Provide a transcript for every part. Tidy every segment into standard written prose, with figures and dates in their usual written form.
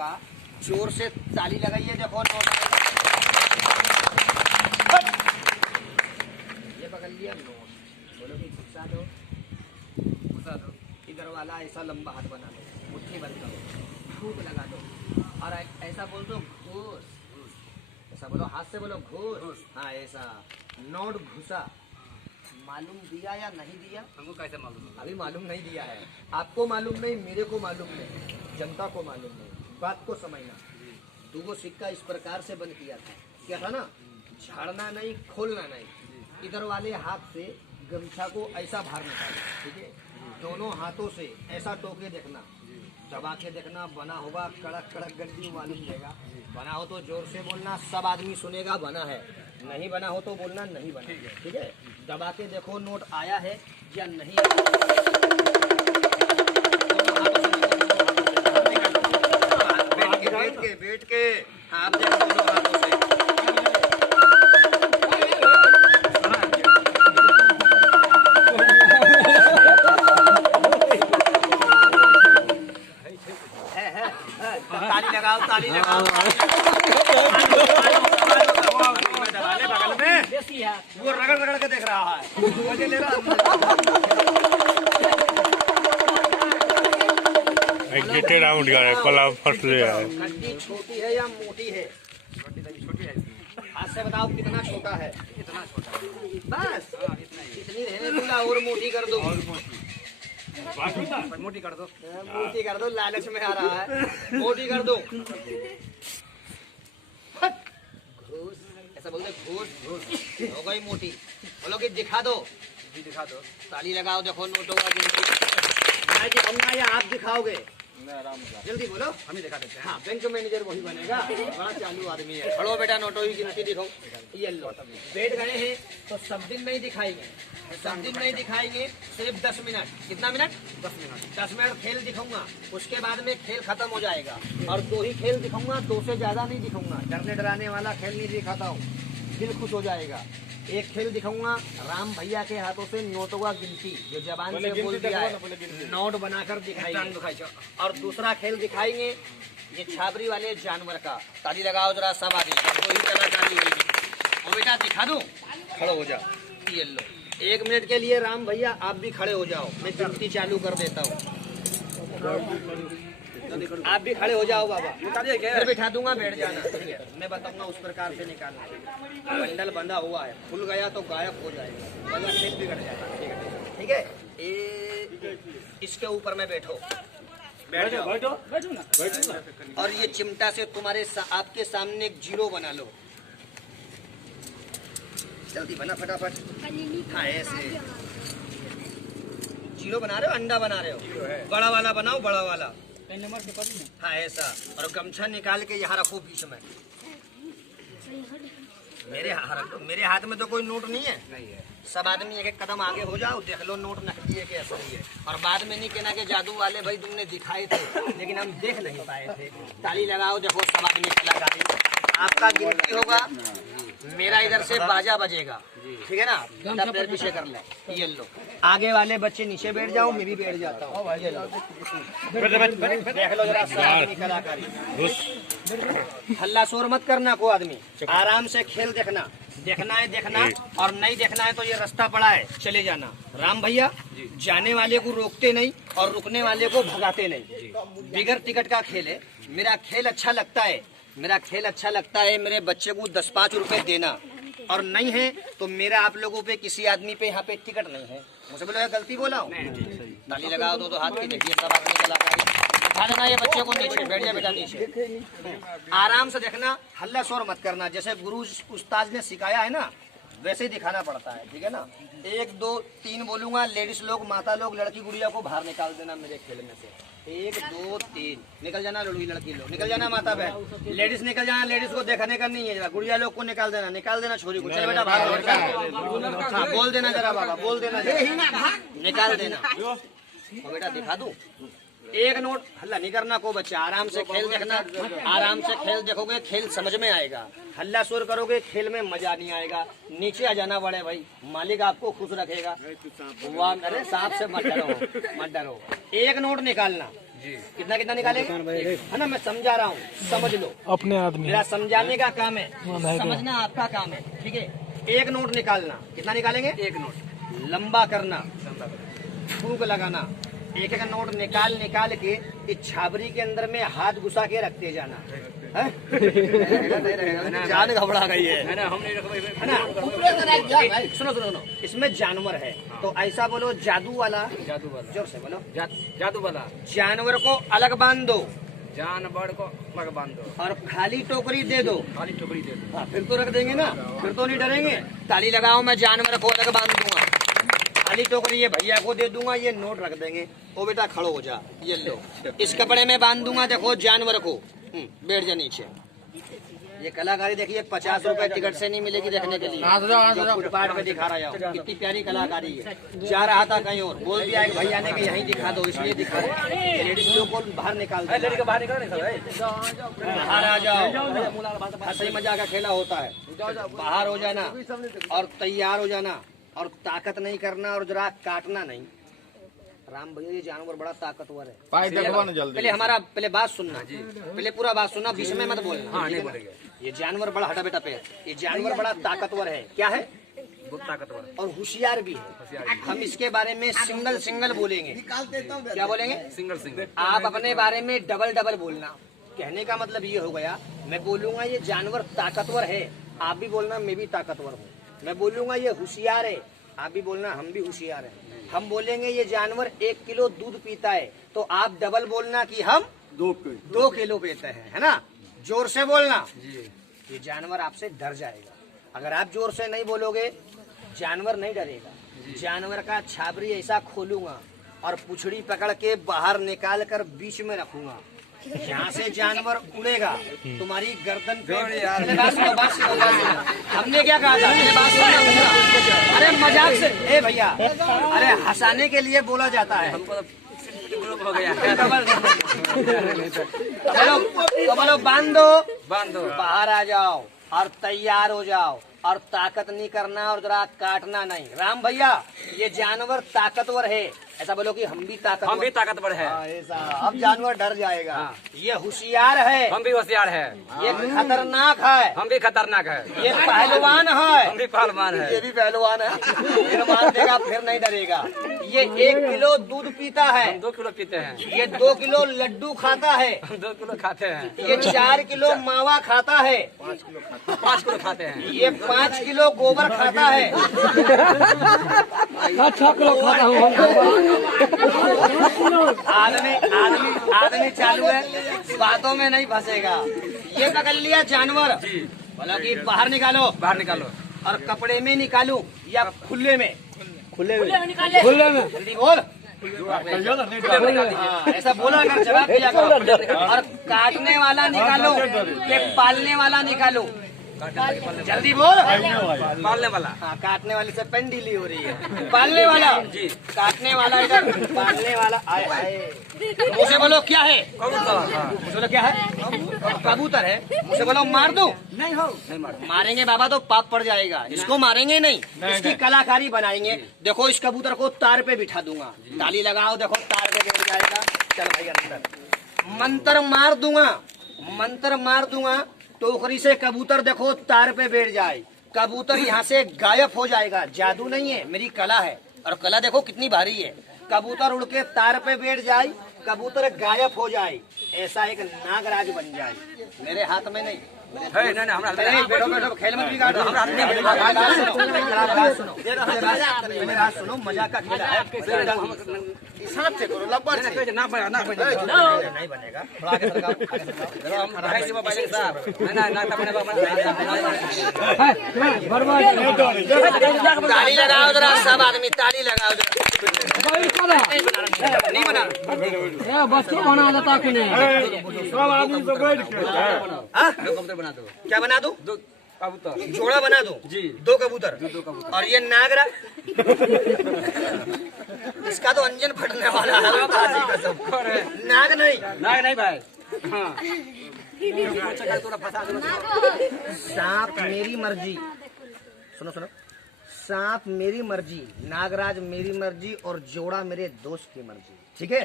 का जोर से ताली लगाइए। देखो नोट ये पकड़ लिया नोट, बोलो कि घुसा दो, घुसा दो। इधर वाला ऐसा लंबा हाथ बना दो, मुट्ठी बंद करो, फूंक लगा दो और ऐसा बोल दो घूस। ऐसा बोलो, हाथ से बोलो घूस। हाँ ऐसा। नोट घुसा। मालूम दिया या नहीं दिया? हमको कैसे मालूम? अभी मालूम नहीं दिया है। आपको मालूम नहीं, मेरे को मालूम नहीं, जनता को मालूम नहीं। बात को समझना। दूगो सिक्का इस प्रकार से बंद किया था। क्या था ना, झाड़ना नहीं, खोलना नहीं। इधर वाले हाथ से गमछा को ऐसा बाहर निकालो, ठीक है? दोनों हाथों से ऐसा टोके देखना, दबा के देखना, बना होगा कड़क कड़क गड्डी मालूम देगा। बना हो तो जोर से बोलना, सब आदमी सुनेगा बना है। नहीं बना हो तो बोलना नहीं बना, ठीक है? दबा के देखो नोट आया है या नहीं आया। बैठ के आप देखो दोनों हाथों से। ताली लगाओ, ताली लगाओ। बगल में वो रगड़ रगड़ के देख रहा है, मुझे ले रहा। राउंड का है, पला फर्स्ट ले है। गड्डी छोटी है या मोटी है? छोटी है। हाथ से बताओ कितना छोटा है? इतना छोटा है। बस इतनी रहने दूंगा और मोटी कर दो। मोटी कर दो। मोटी कर दो, लालच में आ रहा है। मोटी कर दो। घूस, ऐसा बोलते घूस। घूस हो गई मोटी। बोलो कि दिखा दो। जी दिखा दो। ताली लगाओ, देखो नोटों का गिनती। मैं दिखाऊंगा या आप दिखाओगे? जल्दी बोलो। हम ही दिखा देते हैं। हाँ, बैंक मैनेजर वही बनेगा। बड़ा चालू आदमी है। खड़ो बेटा, नोटों की गिनती दिखाओ। ये लो, बैठ गए हैं तो सब दिन नहीं दिखाएंगे, सब दिन नहीं दिखाएंगे, सिर्फ 10 मिनट। कितना मिनट? 10 मिनट। 10 मिनट खेल दिखाऊंगा, उसके बाद में खेल खत्म हो जाएगा। और 2 ही खेल दिखाऊंगा, 2 से ज्यादा नहीं दिखाऊंगा। डरने डराने वाला खेल नहीं दिखाता हूँ, दिल खुश हो जाएगा। एक खेल दिखाऊंगा राम भैया के हाथों से नोटों का गिनती, जो जबान से बोल दिया है, नोट बनाकर दिखाएंगे। और दूसरा खेल दिखाएंगे ये छाबरी वाले जानवर का। ताली लगाओ जरा सब आदमी, सबको ही कलाकारी होगी। और बेटा दिखा दो, खड़े हो जाओ। ये लो, 1 मिनट के लिए राम भैया आप भी खड़े हो जाओ, मैं गिनती चालू कर देता हूँ। आप भी खड़े हो जाओ बाबा, फिर बिठा दूंगा, बैठ जाना, ठीक है? मैं बताऊंगा उस प्रकार से निकालना। बंडल बंधा हुआ है, खुल गया तो गायब हो जाएगा, वरना खेल बिगड़ जाएगा, ठीक है? इसके ऊपर में बैठो, बैठ जाओ, बैठो ना। और ये चिमटा से तुम्हारे आपके सामने एक 0 बना लो। जल्दी बना फटाफट। हाँ ऐसे 0 बना रहे हो, अंडा बना रहे हो? बड़ा वाला बनाओ, बड़ा वाला। हाँ ऐसा। और गमछा निकाल के यहाँ रखो बीच में। मेरे हाथ में तो कोई नोट नहीं है। सब आदमी एक एक कदम आगे हो जाओ, देख लो नोट नकली है कि असली है। और बाद में नहीं कहना कि जादू वाले भाई तुमने दिखाए थे लेकिन हम देख नहीं पाए थे। ताली लगाओ, देखो सब आदमी कलाकारी। आपका गिनती होगा, मेरा इधर से बाजा बजेगा, ठीक है ना? तब पैर पीछे कर ले। ये लो, आगे वाले बच्चे नीचे बैठ जाओ, मैं भी बैठ जाता हूँ। देख लो जरा सब आदमी कलाकारी। हल्ला शोर मत करना को आदमी, आराम से खेल देखना। देखना है देखना, और नहीं देखना है तो ये रास्ता पड़ा है, चले जाना। राम भैया जाने वाले को रोकते नहीं और रुकने वाले को भगाते नहीं। बिगर टिकट का खेल है। मेरा खेल अच्छा लगता है, मेरा खेल अच्छा लगता है, मेरे बच्चे को 10-5 रुपए देना। और नहीं है तो मेरा आप लोगों पे, किसी आदमी पे यहाँ पे टिकट नहीं है। मुझे बोला गलती बोला हूँ? ताली लगाओ दो हाथ की। देखिए सब आदमी कलाकारी। उठा देना ये बच्चे को नीचे, बैठ जा बेटा नीचे। आराम से देखना, हल्ला शोर मत करना। जैसे गुरु उस्ताद ने सिखाया है ना, वैसे ही दिखाना पड़ता है, ठीक है ना? 1 2 3 बोलूंगा, लेडीज लोग, माता लोग, लड़की गुड़िया को बाहर निकाल देना मेरे खेल में से। 1 2 3 निकल जाना, लड़की लोग निकल जाना, माता बहन लेडीज निकल जाना। लेडीज को देखने का नहीं है, गुड़िया लोग को निकाल देना, निकाल देना छोरी को। चल बेटा बाहर, हाँ बोल देना जरा बाबा, बोल देना जरा, निकाल देना। और बेटा दिखा दूं, 1 नोट। हल्ला नहीं करना को बच्चा, आराम से खेल देखना। आराम से खेल देखोगे, खेल समझ में आएगा। हल्ला शोर करोगे, खेल में मजा नहीं आएगा। नीचे आ जाना बड़े भाई, मालिक आपको खुश रखेगा। अरे सांप से मत डरो, मत डरो। 1 नोट निकालना, जी। कितना कितना निकालेंगे, है ना। मैं समझा रहा हूँ, समझ लो। अपने आदमी मेरा समझाने का काम है, समझना आपका काम है, ठीक है। एक नोट निकालना, कितना निकालेंगे, एक नोट लंबा करना, लंबा करो। फूंक लगाना, एक एक नोट निकाल निकाल के इस छाबरी के अंदर में हाथ घुसा के रखते जाना, है? नहीं रहेगा, जान घबरा गई है ना, हम नहीं रखो है ना। सुनो सुनो सुनो, इसमें जानवर है तो ऐसा बोलो, जादू वाला, जादू वाला, जोर से बोलो, जादू वाला जानवर को अलग बांध दो जानवर को अलग बांध दो और खाली टोकरी दे दो। खाली टोकरी दे दो। हाँ, फिर तो रख देंगे ना, फिर तो नहीं डरेंगे। ताली लगाओ, मैं जानवर को अलग बांध दूंगा, खाली टोकरी ये भैया को दे दूंगा, ये नोट रख देंगे। ओ बेटा खड़ो हो जा, ये लो, इस कपड़े में बांध दूंगा, देखो जानवर को, बैठ जा नीचे। ये कलाकारी देखिए, 50 रुपए टिकट से नहीं मिलेगी देखने के लिए, जो फुटपाथ पे दिखा रहा हूँ, कितनी प्यारी कलाकारी है। जा रहा था कहीं और, बोल दिया कि भैया ने कि यहीं दिखा दो, इसलिए दिखा रहे। लेडीज लोग को बाहर निकाल दो, लड़के बाहर निकलो नहीं बाहर आ जाओ, हंसी मजाक का खेला होता है। बाहर हो जाना और तैयार हो जाना और ताकत नहीं करना और जरा काटना नहीं। राम भैया ये जानवर बड़ा ताकतवर है। पहले हमारा पहले बात सुनना, पहले पूरा बात सुनना, बीच में मत बोलना। हाँ, नहीं बोलेंगे। ये जानवर बड़ा, हटा बेटा पे, ये जानवर बड़ा ताकतवर है। क्या है, बहुत ताकतवर और होशियार भी है। हम इसके बारे में सिंगल सिंगल बोलेंगे। क्या बोलेंगे, सिंगल सिंगल। आप अपने बारे में डबल डबल बोलना। कहने का मतलब ये हो गया, मैं बोलूंगा ये जानवर ताकतवर है, आप भी बोलना मैं भी ताकतवर हूँ। मैं बोलूंगा ये होशियार है, आप भी बोलना हम भी होशियार हैं। हम बोलेंगे ये जानवर 1 किलो दूध पीता है, तो आप डबल बोलना कि हम 2 किलो पीते हैं, है ना। जोर से बोलना, ये जानवर आपसे डर जाएगा। अगर आप जोर से नहीं बोलोगे, जानवर नहीं डरेगा। जानवर का छाबरी ऐसा खोलूंगा और पुछड़ी पकड़ के बाहर निकाल कर बीच में रखूंगा, यहाँ से जानवर उड़ेगा, तुम्हारी गर्दन पे। बात सुनो, बात सुनो, बात सुनो। हमने क्या कहा था, बात सुनो। अरे मजाक से, ए भैया, अरे हंसाने के लिए बोला जाता है। हमको तो हो गया। तो बोलो बांध दो, बांध दो, बाहर आ जाओ और तैयार हो जाओ और ताकत नहीं करना और जरा काटना नहीं। राम भैया ये जानवर ताकतवर है, ऐसा बोलो कि हम भी ताकतवर है। ऐसा, अब जानवर डर जाएगा। ये होशियार है, हम भी होशियार है। ये खतरनाक है, हम भी खतरनाक है। ये पहलवान है, हम भी पहलवान है। ये भी पहलवान है। फिर मान देगा, फिर नहीं डरेगा। ये 1 किलो दूध पीता है, हम 2 किलो पीते हैं। ये 2 किलो लड्डू खाता है, हम 2 किलो खाते हैं। ये 4 किलो मावा खाता है, 5 किलो खाते हैं। ये 5 किलो गोबर खाता है। 6 किलो खाता हूँ। आदमी आदमी आदमी चालू है, बातों में नहीं फंसेगा। ये पकड़ लिया जानवर, बोला कि बाहर निकालो, बाहर निकालो और कपड़े में निकालूं या खुले में, खुले में जल्दी बोल। हाँ, ऐसा बोला कर, जवाब दिया करो। और काटने वाला निकालो कि पालने वाला निकालो, जल्दी बोल। पालने वाला। हाँ, काटने वाले से पेन ढीली हो रही है। पालने वाला जी, काटने वाला इधर, पालने वाला आए आए। मुझे बोलो क्या है, मुझे बोलो क्या है, कबूतर है। मुझे बोलो मार दो, नहीं हो, नहीं मार। मारेंगे बाबा तो पाप पड़ जाएगा। इसको मारेंगे नहीं, इसकी कलाकारी बनाएंगे। देखो इस कबूतर को तार पे बिठा दूंगा, ताली लगाओ, देखो तार पे बैठ जाएगा। चल भाई अंदर, मंत्र मार दूंगा, मंत्र मार दूंगा, टोकरी से कबूतर देखो तार पे बैठ जाए, कबूतर यहाँ से गायब हो जाएगा। जादू नहीं है, मेरी कला है, और कला देखो कितनी भारी है। कबूतर उड़ के तार पे बैठ जाए, कबूतर गायब हो जाए, ऐसा एक नागराज बन जाए। मेरे हाथ में नहीं, नहीं नहीं, हमारा बैठो बैठो, खेल मत बिगाड़ो। बात सुनो, मजाक का खेल है, हिसाब से करो, लब्बड़ से ना बनेगा, ना बनेगा, नहीं बनेगा। थोड़ा आगे सरकाओ, आगे सरकाओ। हम भाई से बाबा साहब, ना ना ना बनेगा। ताली लगाओ जरा, सब आदमी ताली लगाओ जरा। नहीं बना, बच्चों बना देता कि नहीं, सब आदमी तो बैठ के कबूतर बना दो। क्या बना दो, 2 कबूतर जोड़ा बना दो जी, 2 कबूतर। और ये नागरा, इसका तो अंजन फटने वाला है, नाग नहीं, नहीं नहीं भाई। हाँ, थोड़ा फंसा दो। सांप मेरी मर्जी, सुनो सुनो, सांप मेरी मर्जी, नागराज मेरी मर्जी और जोड़ा मेरे दोस्त की मर्जी, ठीक है।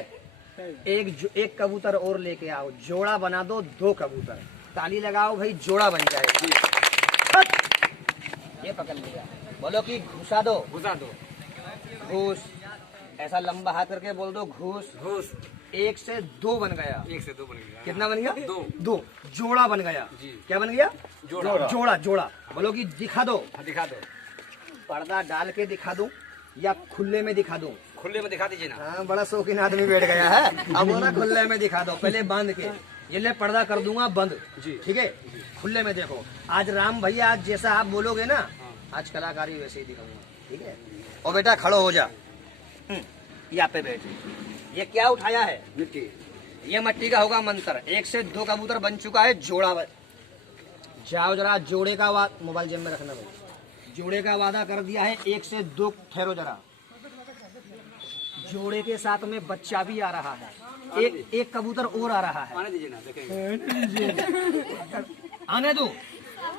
एक कबूतर और लेके आओ, जोड़ा बना दो 2 कबूतर। ताली लगाओ भाई, जोड़ा बन जाएगा। ये पकड़ लिया, बोलो कि घुसा दो। घुसा दो। घूस, ऐसा लंबा हाथ करके बोल दो घूस। घूस। 1 से 2 बन गया। 1 से 2 बन गया। कितना बन गया? 2। जोड़ा बन गया। जी। क्या बन गया? जोड़ा। जोड़ा। बोलो कि दिखा दो। दिखा दो। पर्दा डाल के दिखा दूं या खुले में दिखा दूं? खुले में दिखा दीजिए ना। हाँ, बड़ा शौकीन आदमी बैठ गया है। अब बोला खुले में दिखा दो, पहले बांध के। ये ले पर्दा कर दूंगा बंद। जी। ठीक है, खुले में देखो। आज राम भैया, आज जैसा आप बोलोगे ना, आज कलाकारी वैसे ही दिखाऊंगा। ठीक है, और बेटा खड़ो हो जा। यहाँ पे बैठ। ये क्या उठाया है? मिट्टी। ये मट्टी का होगा मंत्र। 1 से 2 कबूतर बन चुका है, जोड़ा जाओ जरा जोड़े का वादा, मोबाइल जेब में रखना भाई। जोड़े का वादा कर दिया है। 1 से 2 ठहरो जरा। जोड़े के साथ में बच्चा भी आ रहा है। एक कबूतर और आ रहा है। आने दीजिए ना, देखेंगे। आने दो।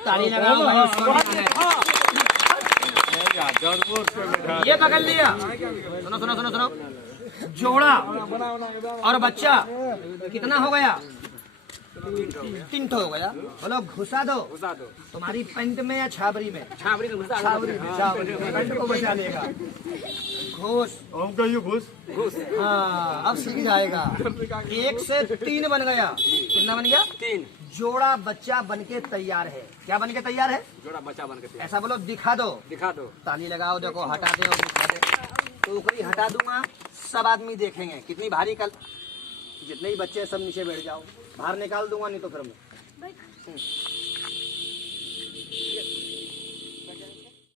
ताली लगाओ भाई, उसको भी आने। ये पकड़ लिया। सुनो सुनो सुनो सुनो, जोड़ा और बच्चा कितना हो गया? 3 ठो हो गया। बोलो घुसा दो। घुसा दो। तुम्हारी पैंट में या छाबरी में? छाबरी में घुसा। छाबरी में पैंट को बचा लेगा। घूस। घुस। हाँ, अब सीख जाएगा। 1 से 3 बन गया। कितना बन गया? 3। जोड़ा बच्चा बन के तैयार है। क्या बन के तैयार है? जोड़ा बच्चा बन के। ऐसा बोलो, दिखा दो। दिखा दो। ताली लगाओ, देखो हटा दे और दिखा दे। टोकरी हटा दूंगा, सब आदमी देखेंगे कितनी भारी। कल जितने ही बच्चे सब नीचे बैठ जाओ, बाहर निकाल दूंगा, नहीं तो फिर मैं